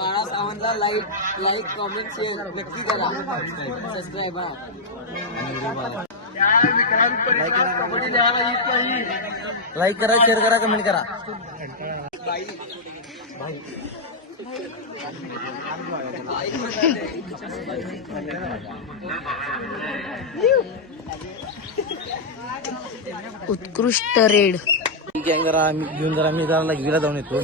बाळा सावंतला like like comment share नक्की करा. सबस्क्राईब लाईक करा शेअर करा कमेंट करा. उत्कृष्ट रेड. ठीक आहे जरा आम्ही घेऊन जरा मी जरा लघवीला जाऊन येतो.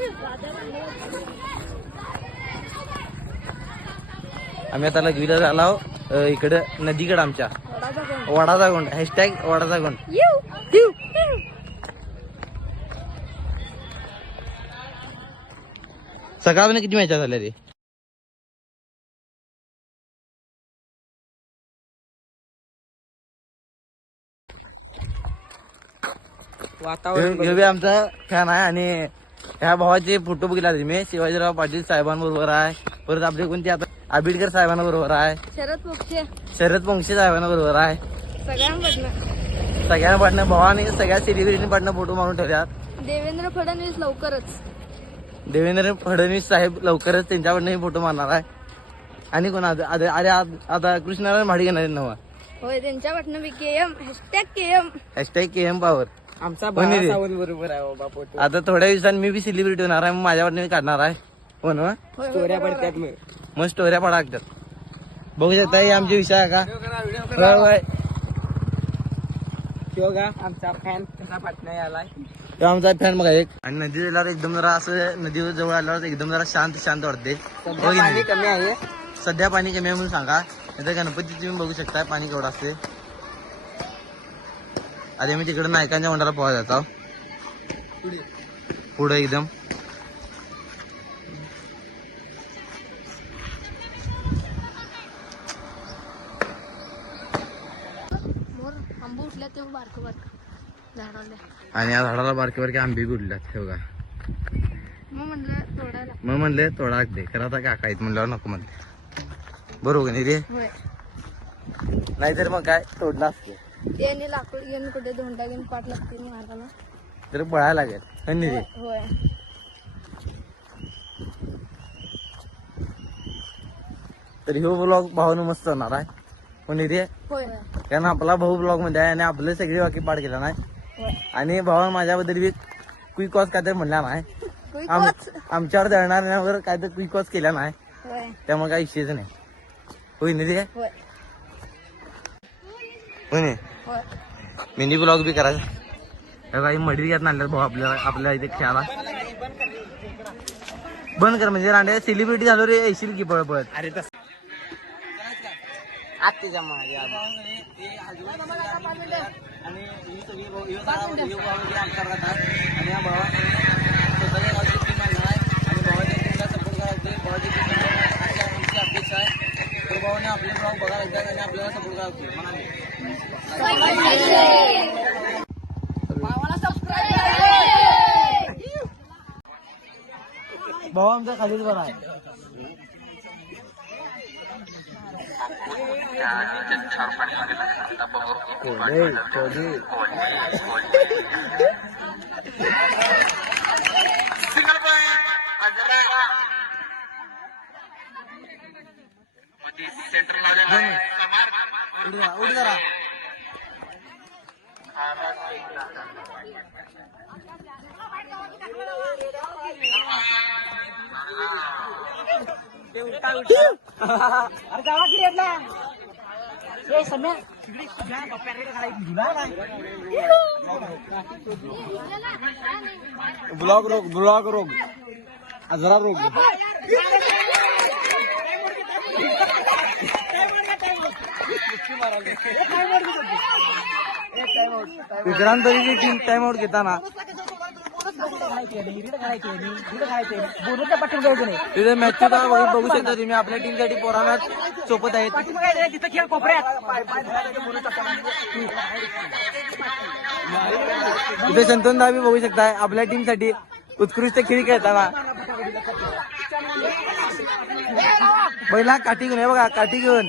आम्ही आता लघवीला झालो अ, इकडं नदीकडं आमच्या. वडाचा गोंड हॅशटॅग वडाचा गोंड सकाळपर्यंत किती मॅचा झाल्या रे? वातावरण हे बी आमचा फॅन आहे आणि ह्या भावाचे फोटो बघितला मी शिवाजीराव पाटील साहेबांबरोबर आहे. परत आपले कोणते आता? आंबेडकर साहेबांबरोबर आहे. शरद पोक्षे. शरद पंक्षे साहेबांबरोबर आहे. सगळ्यांकडनं सगळ्या पाटणं भावाने सगळ्या सेलिब्रिटी पाटणं फोटो मारून ठेवल्यात. देवेंद्र फडणवीस लवकरच. देवेंद्र फडणवीस साहेब लवकरच त्यांच्याकडनं फोटो मारणार आहे. आणि कोण आता अरे अरे आत- आता कृष्णारायण भाडी घेणार आहे नवा. होय त्यांच्याकडनं बी K M hashtag K M hashtag K M power आमचा कोणी बाळा रे? सावंत बरोबर आहे बाबा फोटो आता थोड्या दिवसांनी मी बी सेलिब्रिटी होणार आहे मग माझ्याकडनं मी काढणार आहे. हो ना? स्टोऱ्या पडतात मग. मग स्टोऱ्या पडा लागतात बघू शकता हे आमचे विषय आहे का? होय, होय. किंवा का आमचा फॅन कसा पाटणा आलाय? हे आमचा फॅन बघा एक. आणि नदी गेल्यावर एकदम जरा असं नदी जवळ आल्यावर एकदम जरा शांत शांत वाटते. हो की पाणी नाही? कमी आहे. सध्या पाणी कमी आहे म्हणून सांगा. नाही गणपती तुम्ही बघू शकता पाणी केवढं असते. आधी आम्ही तिकडे नायकांच्या मंडळाला पोहा जातो पुढे. एकदम. मोर आंबू उठल्या तेव्हा बारक बारक. झाडाला आणि या झाडाला बारके बारके आंबे गुडल्यात हे बघा. मग म्हणलं म्हणले थोडा लागते खरं आता काका आहेत म्हणल्यावर नको म्हणते बरोबर नाही रे? होय. नाहीतर मग काय? तोडलं असते त्याने लाकूड घेऊन कुठे धोंडा घेऊन पाठ लागतील मारायला. तर पळायला लागेल. है नाही रे? होय. तर ह्यो ब्लॉग भावानं मस्त होणार आहे. पण रे? होय. कारण आपला भाऊ ब्लॉगमध्ये आहे आणि आपले सगळे वाकी पाठ केला नाही. होय. आणि भावानं माझ्याबद्दल बी क्विक कॉज काय तर म्हणला नाही आम-. आमच्यावर दळणाऱ्यावर काय तर क्विक कॉज केला नाही. होय. त्यामुळे काही विषयच नाही. नाही रे? होय. मिनी ब्लॉग बी करायचा. हे काही मडी घेत आणल्यात भाऊ आपल्याला आपल्या इथे खेळायला बंद कर म्हणजे रांड्या सेलिब्रिटी झालो रे येशील की पळ पळत अरे तस आत्तीच्या आणि ही भावाने आपले ब्लॉग बघायला आणि आपल्याला सपोर्ट करायचे भाऊ आमचा खालीच बरा आहे कोहली, कोहली. उडी जरा, उडी जरा. ते उलटा उलटा अरे जावा की रेडला ए सम्या ब्लॉग रोग ब्लॉग रोग जरा रोग विक्रांतची टीम टाइम आउट घेताना. तिथे मॅच बघू शकता तुम्ही. आपल्या टीमसाठी पोरांना सोपत आहेत. तिथे संतोन दाबी बघू शकताय. आपल्या टीमसाठी उत्कृष्ट खेळ खेळताना. पहिला काठी घेऊन बघा काठी घेऊन.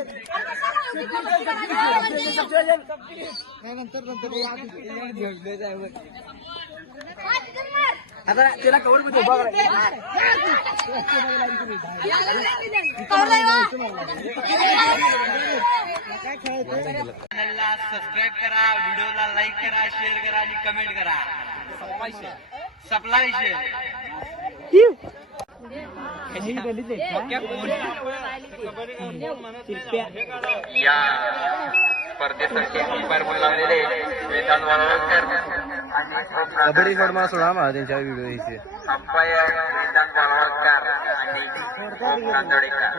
आता त्याला कवर मध्ये उभा करायचं. सबस्क्राईब करा व्हिडिओला लाईक करा शेअर करा आणि कमेंट करा सप्लाय शेअर सप्लाय शेअर सपला विषय या स्पर्धेसाठी अंपायर म्हणून लावलेले वेदांत कबड्डी फड मला सोडा मला त्यांच्या व्हिडिओ यायचे अंपायर वेदांत वळवळकर आणि नांदडेकर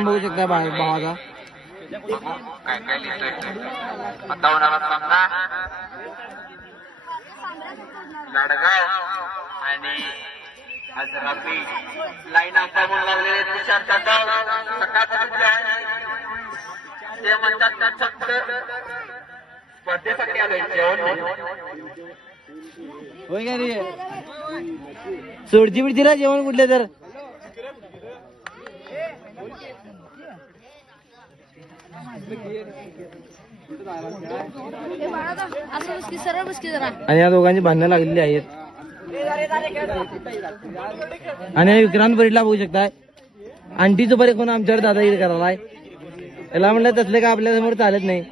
बघू शकता भाई भावाचा काय काय लिहितोय आता होणारा सामना. लाडगाव आणि हजरापी लाईन अंपायर म्हणून लावलेले तुषार जाधव. सकाळपासून जे आहे. ते म्हणतात का फक्त स्पर्धेसाठी आलोय जेवण. होय का रे? सोडची बिडची रा जेवण कुठले तर? हे आणि या दोघांची भांडणं लागलेली आहेत. आणि विक्रांत परीटला बघू शकताय. आंटीचं बरे कोण आमच्याकडे दादागिरी करायला याला म्हणलं तसले का आपल्यासमोर चालत नाही.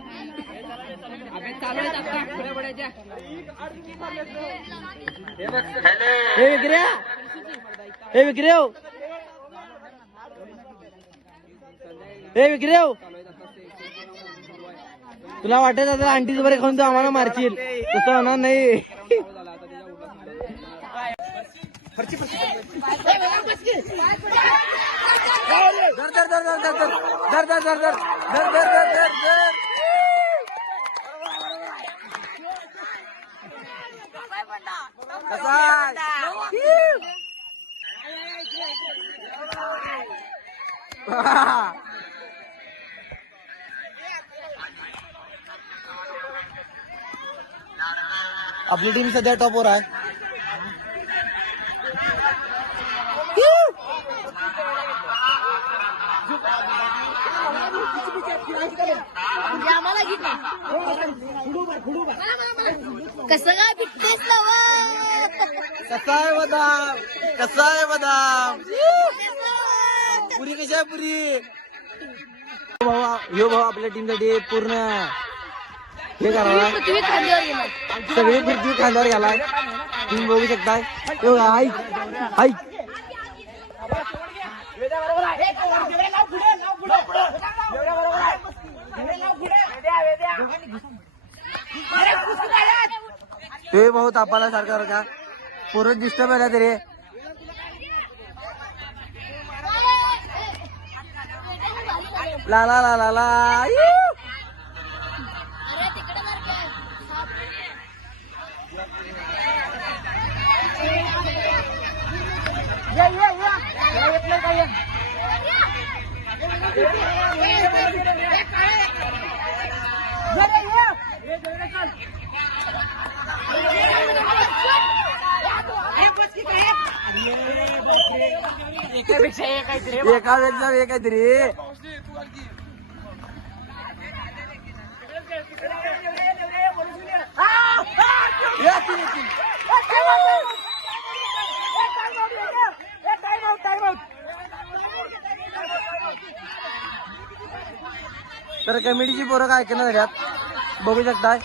हे विक्रिया. हे विक्रेव हो. हे. विक्रेव हो. तुला वाटत आता आंटीचं बरे खाऊन तू आम्हाला मारशील. तसं होणार नाही. अपनी टीम दर दर दर दर दर दर कसं काय पिकतेस कसा आहे बदाम कसा आहे बदाम? पुरी कशी आहे पुरी? भाऊ ह्यो भाऊ आपल्या टीमसाठी पूर्ण हे करावा सगळी पृथ्वी खांद्यावर गेलाय. तुम्ही बघू शकताय. ह्यो ऐक ऐक वेड्या बरोबर आहे वेड्या लाव पुढे लाव पुढे वेड्या बरोबर आहे वेड्या लाव पुढे वेड्या वेड्या अरे कुस्ती हे भाऊ तापाला सारखा का? पूर्ण डिस्टर्ब आहे तरी. ला ला ला ला ला यू. अरे तिकडे मार काय ये ये ये त्याला येत नाही काय ये रे, ये. ये, वेड्या चल. अरे बस की काय एकापेक्षा एक काहीतरी एका वेळेला एक काहीतरी तर कमिटीची पोरं काय ऐकणार बघू शकताय.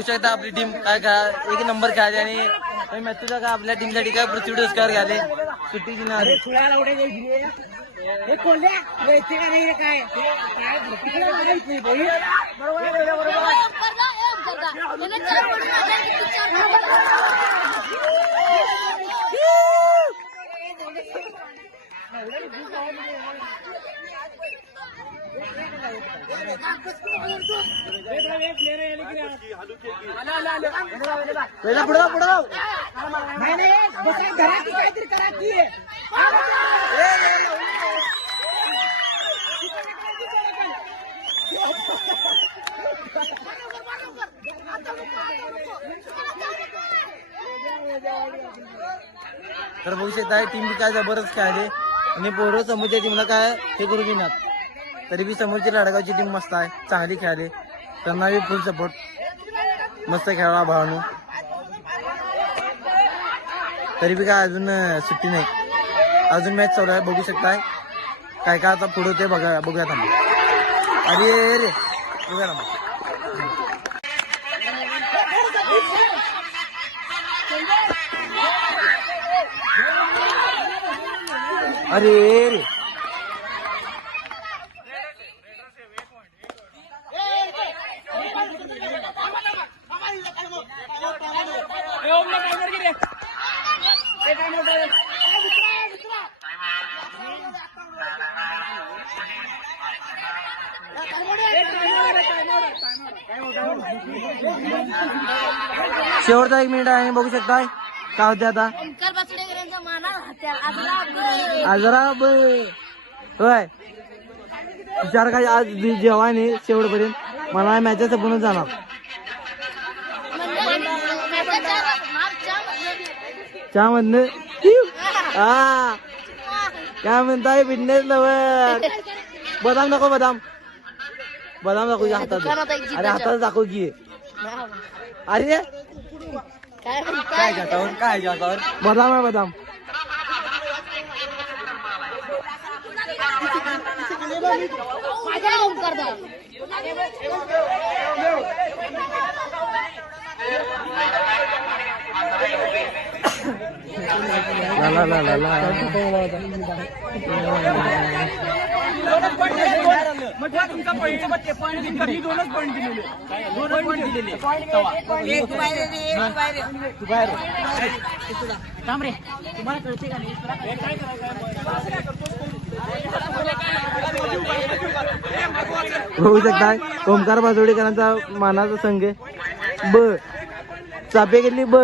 पाहू शकता आपली टीम काय खेळ एक नंबर खेळाली आणि मॅथ्यूला का आपल्या टीमसाठी काय पृथ्वी डोस्कार घाले? सुट्टी जिंकणार पहिला पुढे पुढे. काहीतरी करा की तर बघू शकता टीम काय जबरदस्त खेळाली आणि पोरं समोरच्या टीमला काय हे करू घेणार तरी बी समोरची लाडगावची टीम मस्त आहे चांगली खेळाली. त्यांना बी फुल सपोर्ट मस्त खेळाला भावानू. तरी बी काय अजून सुट्टी नाही. अजून मॅच चालू आहे बघू शकताय. काय काय आता पुढे ते बघा बघूया थांबा. अरे रे बघूया थांबा. अरे रे शेवटचा एक मिनिट आहे बघू शकताय? काय होते आता? आजरा होय. विचार काय आज जेव्हा नाही शेवटपर्यंत मला मॅचेस बनून जाणार. चहा मधनं हा काय म्हणताय फिटनेस लवर बदाम नको बदाम. बदाम दाखव की हातात दुकानात एक अरे हातात दाखव की अरे काय काय घाटावर काय घाटावर बदाम आहे बदाम माझ्या ओंकार दा ला ला ला ला ला तुमचा पॉईंट पॉईंट दिले मी दोनच पॉईंट दिलेले. दोनच पॉईंट दिलेले. एक बाहेर रे, एक बाहेर थांब रे. तुम्हाला कळते का नाही? काय होऊ शकताय ओमकार बाजोडीकरांचा मानाचा संघ ब. चापे गेली ब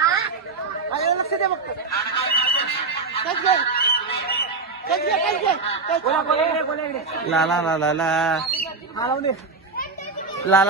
लक्ष दे बघतो कच घे कच घे कच घे बोला बोला इकडे बोला इकडे ला ला ला ला ला हा लावून दे ला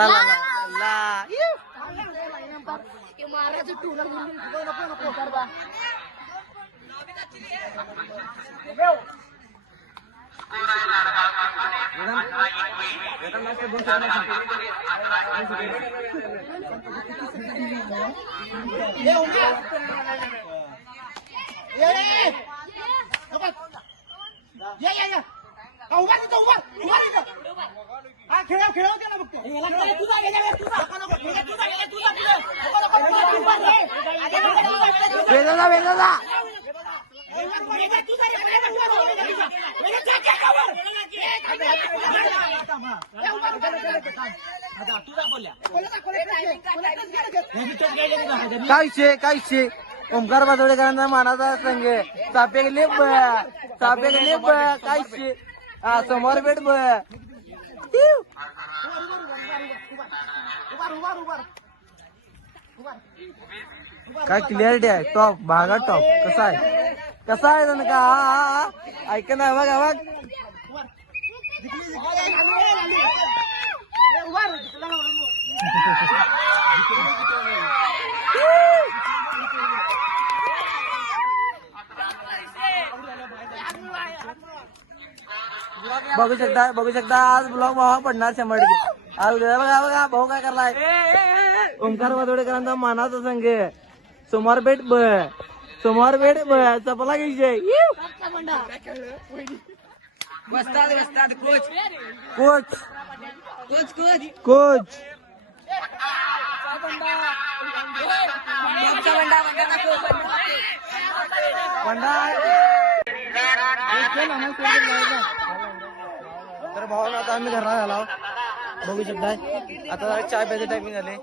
उभा. हा, तिथं, उभा. उभा तिथं. हा, खेळव, खेळव दे ना बघतो. खेळव, तुझा, याच्या वेळेस तुझा. नको, नको, तुझा, तुझा, याच्या तुझा, तुझा. नको, नको, तुझा, तुझा, रे. अरे, नको, तुझा, तुझा, तुझा. वेदाला वेदाला ए, नको, याच्या तुझा, रे. याच्या तुझा, तुझा, तुझा. याच्या जा, जा, जा, वर. ए, थांब, थांब, थांब. ए, उभा, उभा, उभा, उभा. कोणाचा, कोणाचा, कोणाचा? काय विषय काय विषय ओमकार बाजोडेकरांचा मानाचा संघ चापे गेले चापे गेले काय विषय हा समोर भेट. काय क्लिअरिटी आहे. टॉप भागा टॉप कसा आहे? कसा आहे जण का. ऐक ना बघ बघ. बघू शकता बघू शकता आज ब्लॉग भावा पडणार शंभर टक्के. आज उद्या बघा बघा भाऊ काय करलाय? ओमकार बाजोडेकरांचा मानाचा संघ सोमवार भेट ब सोमवार भेट ब चपला घ्यायचे वस्ताद वस्ताद coach. Coach. Coach coach. Coach. तर भावाला आता आम्ही घरला झाला बघू शकताय. आता चाय प्यायचे टायमिंग झाले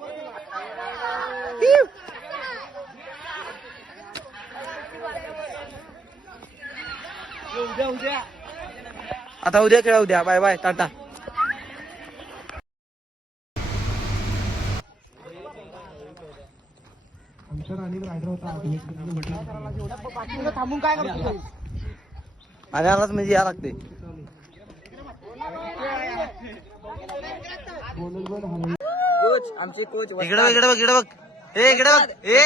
आता उद्या खेळा उद्या. Bye bye. टाटा. थांबून काय करतो आणि आलाच म्हणजे या लागते. कोच आमचे कोच इकडे बघ इकडे बघ इकडे बघ. ए इकडे बघ. ए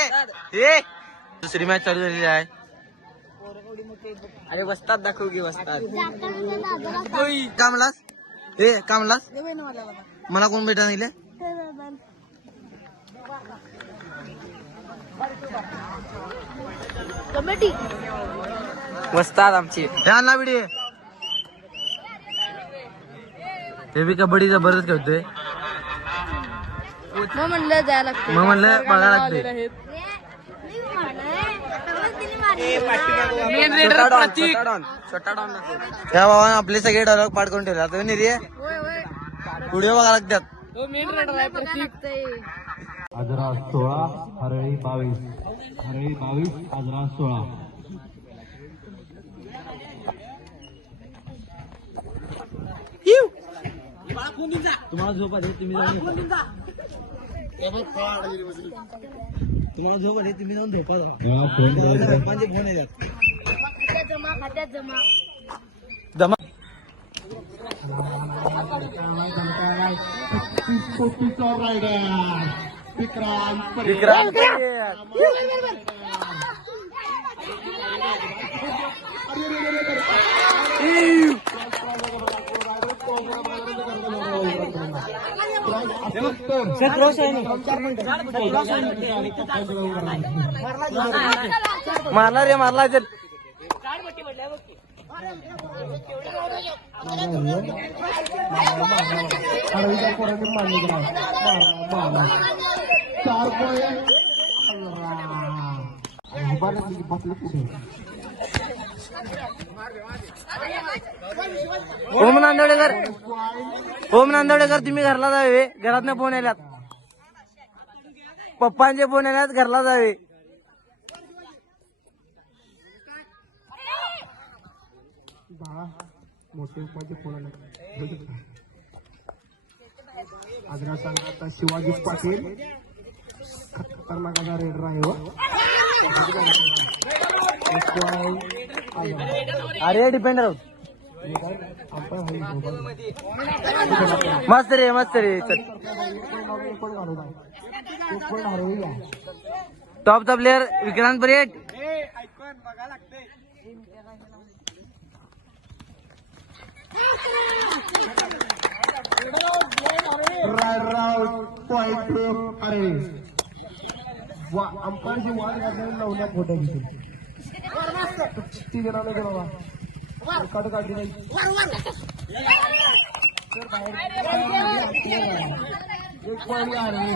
ए. दुसरी मॅच चालू झालेली आहे. अरे वस्ताद दाखव की वस्ताद. का म्हणलास ए का म्हणलास मला कोण भेटा नाही कमिटी वस्ताद आमची. हे आणला बिडी. हे बी कबड्डी जबरदस्त खेळतोय. मग म्हणलं जायला लागतं मग म्हणलं बघायला लागते छोटा डॉन छोटा डॉन छोटा डॉन दाखव त्या भावानं आपले सगळे डायलॉग पाठ करून ठेवले. आता निर्य होय होय. व्हिडिओ बघायला लागतात. बघायला लागतंय. आजरा सोळा हरळी बावीस. हरळी बावीस आजरा सोळा. तुम्हाला झोप आली तुम्ही जाऊन झोपा. तुम्हाला झोप आली तुम्ही जाऊन झोपा फ्रेंड पप्पांचे फोन येतात जमा खात्यात जमा जमा विक्रांत मारला रे मारला चल ओम नांदवडेकर ओम नांदवडेकर तुम्ही घरला जावे. घरात फोन आल्यात पप्पांचे फोन आल्यात घरला जावे. मोठे उपाचे फोन आले. आजरा संघाचा शिवाजी पाटील खतरनाकाचा रेडर आहे अरे डिपेंडर आपण मस्त रे मस्त रे चल. पण टॉपचा प्लेअर विक्रांत परेट अरे अंपायरची वाट घालून लावल्या फोटो घेतली. ती गेला नाही बाबा काढ काढली नाही एक पॉईंट आहे